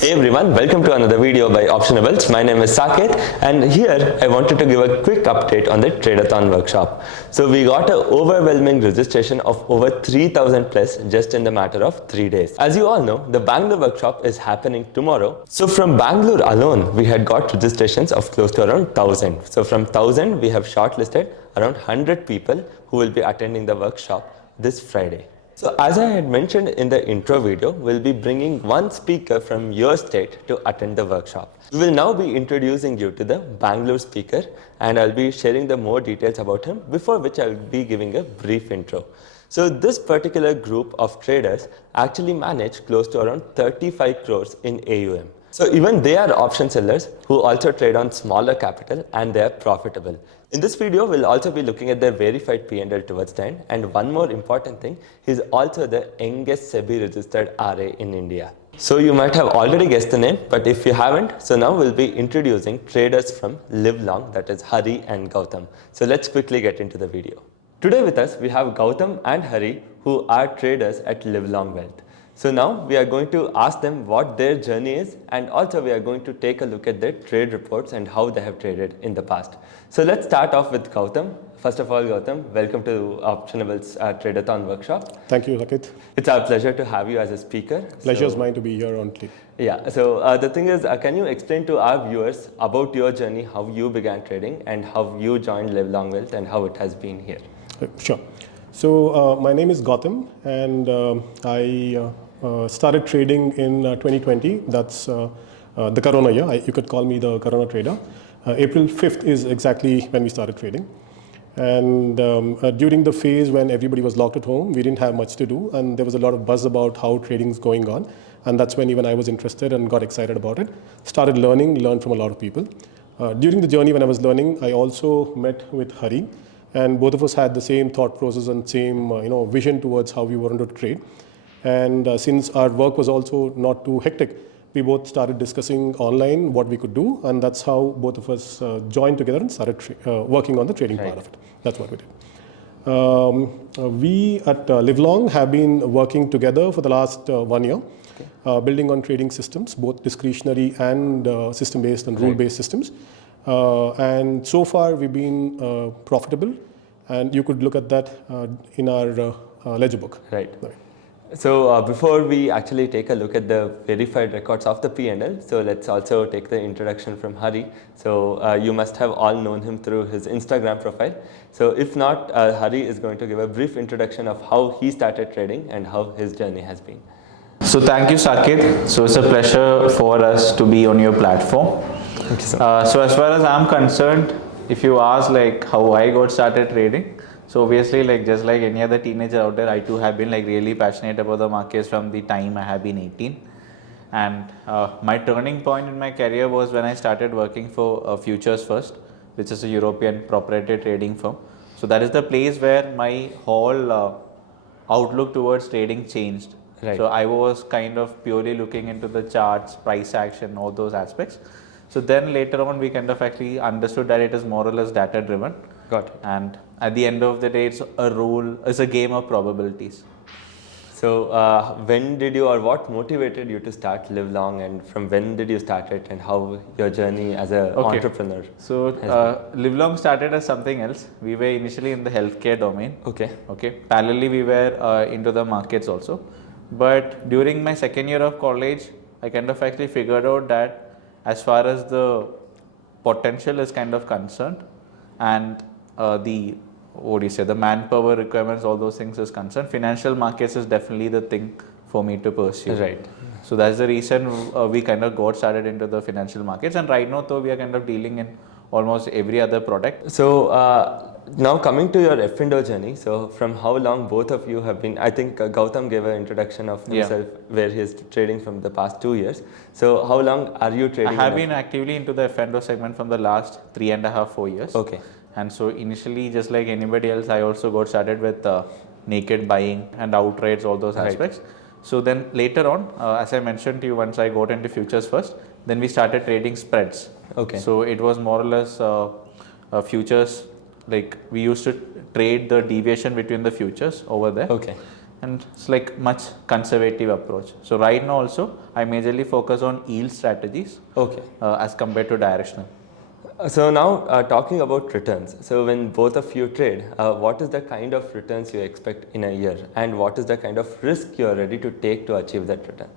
Hey everyone, welcome to another video by Optionables. My name is Saket and here I wanted to give a quick update on the Tradathon workshop. So we got an overwhelming registration of over 3000 plus just in the matter of 3 days. As you all know, the Bangalore workshop is happening tomorrow. So from Bangalore alone, we had got registrations of close to around 1000. So from 1000, we have shortlisted around 100 people who will be attending the workshop this Friday. So as I had mentioned in the intro video, we'll be bringing one speaker from your state to attend the workshop. We will now be introducing you to the Bangalore speaker and I'll be sharing the more details about him, before which I'll be giving a brief intro. So this particular group of traders actually manage close to around 35 crores in AUM. So even they are option sellers who also trade on smaller capital and they are profitable. In this video, we'll also be looking at their verified P&L towards the end. And one more important thing, he's also the youngest SEBI registered RA in India. So you might have already guessed the name, but if you haven't, so now we'll be introducing traders from Live Long, that is Hari and Gautam. So let's quickly get into the video. Today with us, we have Gautam and Hari who are traders at Live Long Wealth. So now we are going to ask them what their journey is, and also we are going to take a look at their trade reports and how they have traded in the past. So let's start off with Gautam. First of all, Gautam, welcome to Optionables Tradathon workshop. Thank you, Saket. It's our pleasure to have you as a speaker. Pleasure is mine to be here on Click. Yeah, so the thing is, can you explain to our viewers about your journey, how you began trading and how you joined Live Long Wealth and how it has been here? Sure. So my name is Gautam and I started trading in 2020. That's the Corona year. You could call me the Corona trader. April 5th is exactly when we started trading. And during the phase when everybody was locked at home, we didn't have much to do. And there was a lot of buzz about how trading is going on. And that's when even I was interested and got excited about it. Started learned from a lot of people. During the journey when I was learning, I also met with Hari. And both of us had the same thought process and same vision towards how we wanted to trade. And since our work was also not too hectic, we both started discussing online what we could do, and that's how both of us joined together and started working on the trading part of it. That's what we did. We at Live Long have been working together for the last 1 year, building on trading systems, both discretionary and system-based and rule-based systems. And so far we've been profitable, and you could look at that in our ledger book. Right. So before we actually take a look at the verified records of the P&L, so let's also take the introduction from Hari. So you must have all known him through his Instagram profile. So if not, Hari is going to give a brief introduction of how he started trading and how his journey has been. So thank you, Saket. So it's a pleasure for us to be on your platform. Thank you so much. So as far as I'm concerned, if you ask like how I got started trading, so obviously like just like any other teenager out there, I too have been like really passionate about the markets from the time I have been 18. And my turning point in my career was when I started working for Futures First, which is a European proprietary trading firm. So that is the place where my whole outlook towards trading changed. Right. So I was kind of purely looking into the charts, price action, all those aspects. So then later on, we kind of actually understood that it is more or less data driven. Got it. And at the end of the day, it's a game of probabilities. So when did you, or what motivated you to start Live Long, and from when did you start it, and how your journey as an entrepreneur? So Live Long started as something else. We were initially in the healthcare domain. Okay. Parallelly, we were into the markets also. But during my second year of college, I kind of actually figured out that as far as the potential is kind of concerned, and the manpower requirements, all those things is concerned, financial markets is definitely the thing for me to pursue. Right. So that's the reason we kind of got started into the financial markets, and right now though we are kind of dealing in almost every other product. So now coming to your F&O journey, so from how long both of you have been, I think Gautam gave an introduction of himself where he is trading from the past 2 years. So how long are you trading? I have been actively into the F&O segment from the last 3.5-4 years. Okay. And so initially, just like anybody else, I also got started with naked buying and outrights, all those aspects. Right. So then later on, as I mentioned to you, once I got into Futures First, then we started trading spreads. Okay. So it was more or less futures, like we used to trade the deviation between the futures over there. Okay. and it's like much conservative approach. So right now also I majorly focus on yield strategies Okay. as compared to directional. So now talking about returns. So when both of you trade, what is the kind of returns you expect in a year, and what is the kind of risk you are ready to take to achieve that return?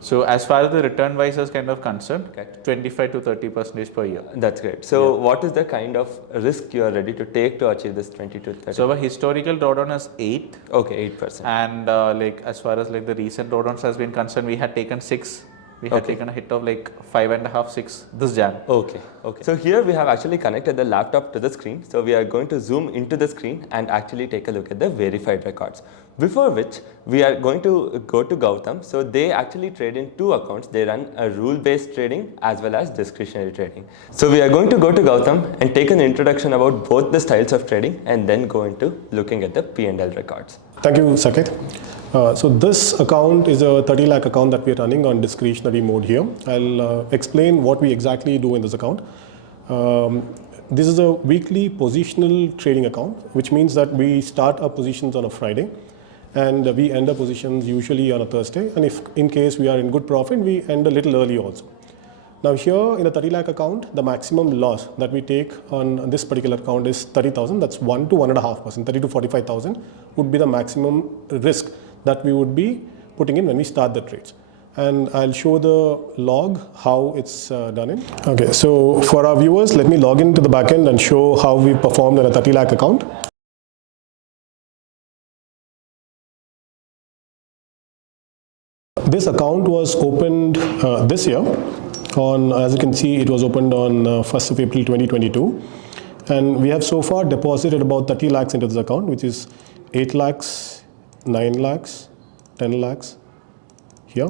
So as far as the return wise is kind of concerned, Okay. 25 to 30% per year. That's great. So what is the kind of risk you are ready to take to achieve this 20 to 30? So our historical drawdown is 8, Okay, 8%. and like as far as like the recent drawdowns has been concerned, we had taken 6. We had taken a hit of like 5.5, 6 this Jan. Okay, okay. So here we have actually connected the laptop to the screen. So we are going to zoom into the screen and actually take a look at the verified records. Before which we are going to go to Gautam. So they actually trade in 2 accounts. They run a rule-based trading as well as discretionary trading. So we are going to go to Gautam and take an introduction about both the styles of trading and then go into looking at the P&L records. Thank you, Saket. So this account is a 30 lakh account that we're running on discretionary mode here. I'll explain what we exactly do in this account. This is a weekly positional trading account, which means that we start our positions on a Friday and we end our positions usually on a Thursday. And if in case we are in good profit, we end a little early also. Now here in a 30 lakh account, the maximum loss that we take on this particular account is 30,000. That's 1 to 1.5%. 30 to 45,000 would be the maximum risk that we would be putting in when we start the trades. And I'll show the log how it's done in. Okay, so for our viewers, let me log into the backend and show how we performed in a 30 lakh account. This account was opened this year. As you can see, it was opened on 1st of April 2022. And we have so far deposited about 30 lakhs into this account, which is 8 lakhs, 9 lakhs, 10 lakhs here,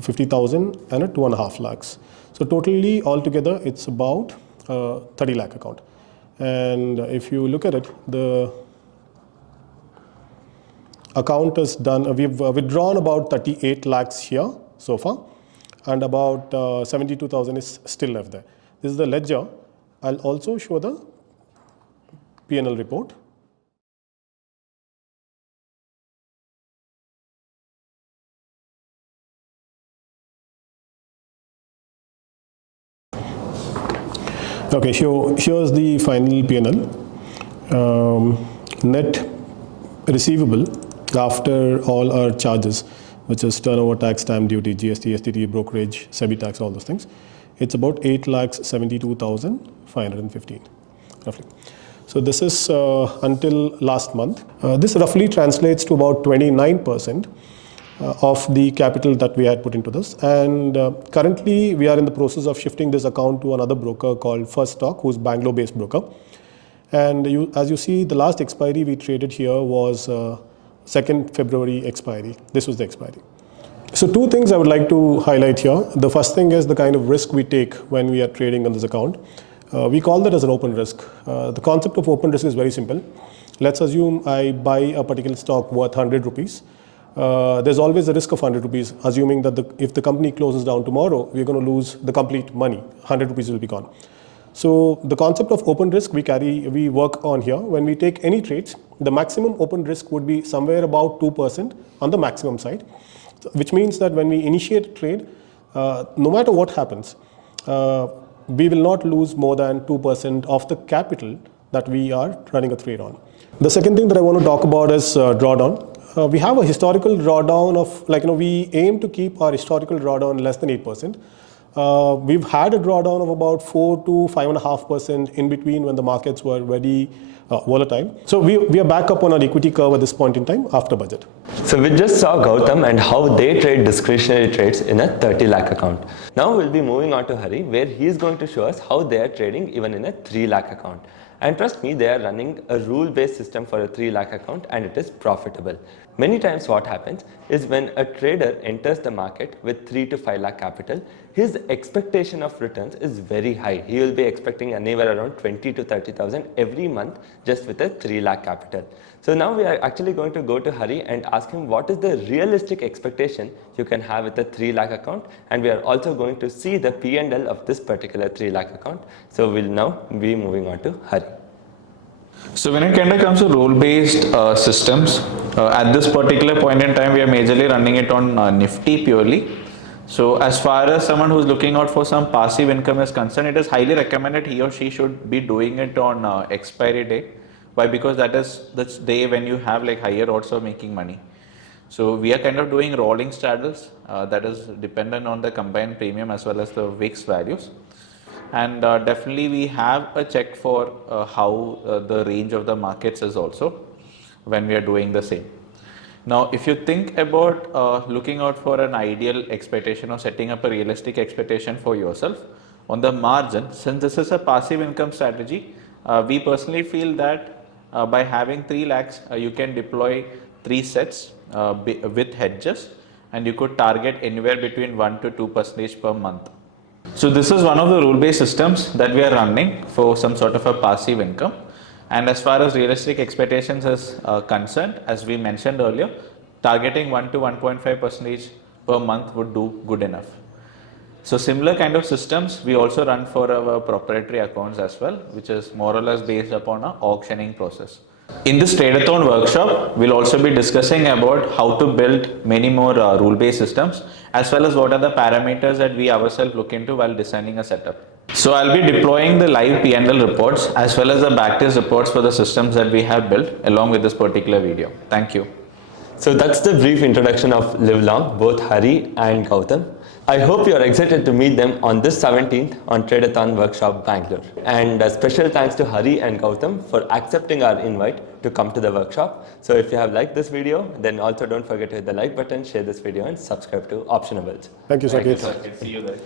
50,000 and a 2.5 lakhs. So totally altogether, it's about 30 lakh account. And if you look at it, the account is done, we've withdrawn about 38 lakhs here so far, and about 72,000 is still left there. This is the ledger. I'll also show the P&L report. Okay, here's the final P&L. Net receivable after all our charges, which is turnover tax, stamp duty, GST, STT, brokerage, SEBI tax, all those things. It's about 8,72,515 roughly. So this is until last month. This roughly translates to about 29% of the capital that we had put into this. And currently we are in the process of shifting this account to another broker called First Stock, who's Bangalore-based broker. And as you see, the last expiry we traded here was 2nd February expiry. This was the expiry. So 2 things I would like to highlight here. The first thing is the kind of risk we take when we are trading on this account. We call that as an open risk. The concept of open risk is very simple. Let's assume I buy a particular stock worth 100 rupees. There's always a risk of 100 rupees, assuming that if the company closes down tomorrow, we're going to lose the complete money. 100 rupees will be gone. So the concept of open risk we work on here. When we take any trades, the maximum open risk would be somewhere about 2% on the maximum side, which means that when we initiate a trade, no matter what happens, we will not lose more than 2% of the capital that we are running a trade on. The second thing that I want to talk about is drawdown. We have a historical drawdown of, we aim to keep our historical drawdown less than 8%. We've had a drawdown of about 4 to 5.5% in between when the markets were very volatile. So we are back up on our equity curve at this point in time after budget. So we just saw Gautam and how they trade discretionary trades in a 30 lakh account. Now we'll be moving on to Hari, where he is going to show us how they are trading even in a 3 lakh account. And trust me, they are running a rule-based system for a 3 lakh account and it is profitable. Many times what happens is when a trader enters the market with 3 to 5 lakh capital, his expectation of returns is very high. He will be expecting anywhere around 20 to 30,000 every month just with a 3 lakh capital. So now we are actually going to go to Hari and ask him what is the realistic expectation you can have with a 3 lakh account, and we are also going to see the P&L of this particular 3 lakh account. So we'll now be moving on to Hari. So when it kind of comes to rule-based systems, at this particular point in time, we are majorly running it on Nifty purely. So as far as someone who's looking out for some passive income is concerned, it is highly recommended he or she should be doing it on expiry day. Why? Because that is the day when you have like higher odds of making money. So we are kind of doing rolling straddles that is dependent on the combined premium as well as the VIX values. And definitely we have a check for how the range of the markets is also when we are doing the same. Now, if you think about looking out for an ideal expectation or setting up a realistic expectation for yourself on the margin, since this is a passive income strategy, we personally feel that by having 3 lakhs, you can deploy 3 sets with hedges, and you could target anywhere between 1 to 2% per month. So this is one of the rule-based systems that we are running for some sort of a passive income. And as far as realistic expectations is concerned, as we mentioned earlier, targeting 1 to 1.5% per month would do good enough. So similar kind of systems we also run for our proprietary accounts as well, which is more or less based upon an auctioning process. In this Tradeathon workshop, we'll also be discussing about how to build many more rule-based systems, as well as what are the parameters that we ourselves look into while designing a setup. So I'll be deploying the live P&L reports as well as the backtest reports for the systems that we have built along with this particular video. Thank you. So that's the brief introduction of Livelong, both Hari and Gautam. I hope you are excited to meet them on this 17th on Tradeathon Workshop Bangalore. And a special thanks to Hari and Gautam for accepting our invite to come to the workshop. So if you have liked this video, then also don't forget to hit the like button, share this video and subscribe to Optionables. Thank you, Saket. See you there.